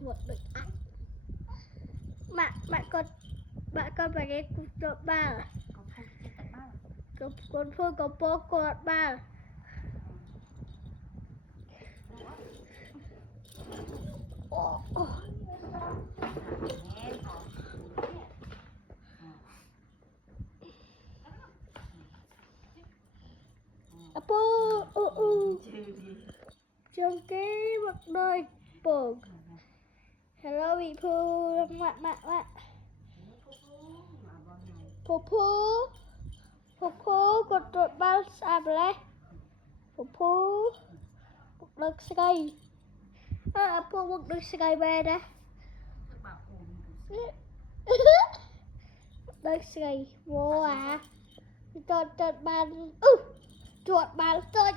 chuột được ăn. Bạn con phải nghe chuột ba con phương có bố chuột ba. Trong cái mặt đời bột. Hello vị phu mạ Phu con trộn bao xa bê Phu một đợt cây Phu một đợt cây bê đây đợt cây vô à trộn bàn trộn bàn trộn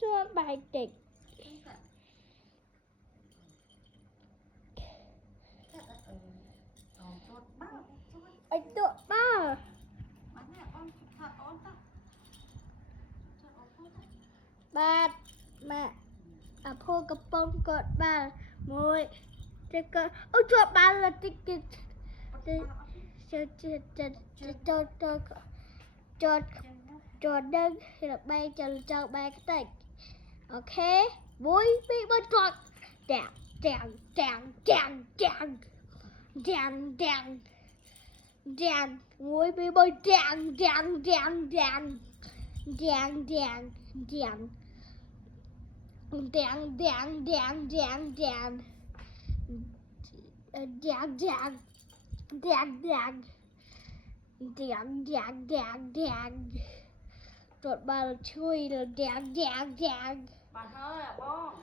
trộn bài địch anh trộn ba ba mẹ Phu cặp bông cột ba môi trộn ba là tích cực cho đơn thì là bay cho bay cái tạch ok vui bị bơi tròn đàn vui bị bơi đàn trộn ba là chui là đàn Bạn ơi ạ bông